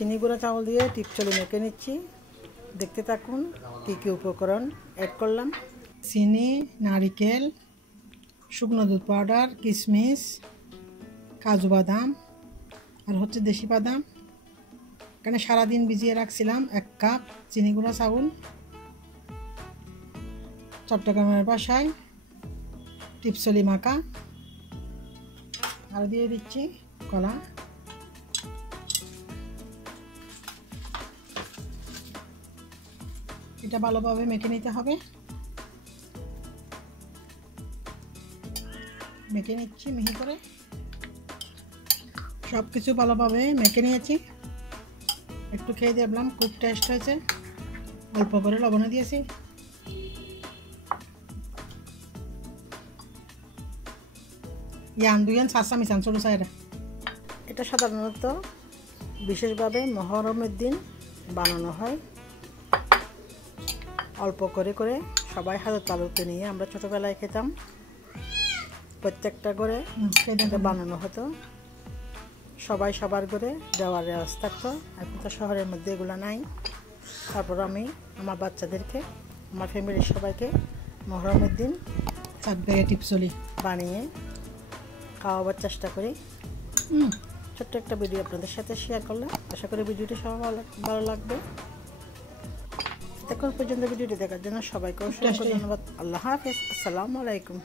চিনি গুঁড়া চাউল দিয়ে টিপচলি মেখে নিচ্ছি। দেখতে থাকুন কী কী উপকরণ অ্যাড করলাম। চিনি, নারিকেল, শুকনো দুধ পাউডার, কিশমিশ, কাজু বাদাম আর হচ্ছে দেশি বাদাম। এখানে সারাদিন ভিজিয়ে রাখছিলাম 1 কাপ চিনি গুঁড়া চাউল। চট্টগ্রামের বাসায় টিপচলি মাখা। আর দিয়ে দিচ্ছি কলা। এটা ভালোভাবে মেখে নিতে হবে। মেখে নিচ্ছি মিহি করে। সব কিছু ভালোভাবে মেখে নিয়েছি। একটু খেয়ে দেখলাম, খুব টেস্ট হয়েছে। অল্প করে লবণ দিয়েছি। দুইয়ান সাসা মিশান ছোটো সাইডে। এটা সাধারণত বিশেষভাবে মহরমের দিন বানানো হয়। অল্প করে করে সবাই হাতে তালুতে নিয়ে আমরা ছোটোবেলায় খেতাম। প্রত্যেকটা করে বানানো হতো। সবাই সবার করে দেওয়ার রেওয়াজ থাকতো। এখন তো শহরের মধ্যে এগুলো নাই। তারপর আমি আমার বাচ্চাদেরকে, আমার ফ্যামিলির সবাইকে মহরমের দিন চাটবেগে টিপচলি বানিয়ে খাওয়াবার চেষ্টা করি। ছোট্ট একটা ভিডিও আপনাদের সাথে শেয়ার করলাম। আশা করি ভিডিওটি সবাই ভালো লাগবে। এখন পর্যন্ত ভিডিওটি দেখার জন্য সবাইকে অসংখ্য ধন্যবাদ। আল্লাহ হাফেজ। আসসালামু আলাইকুম।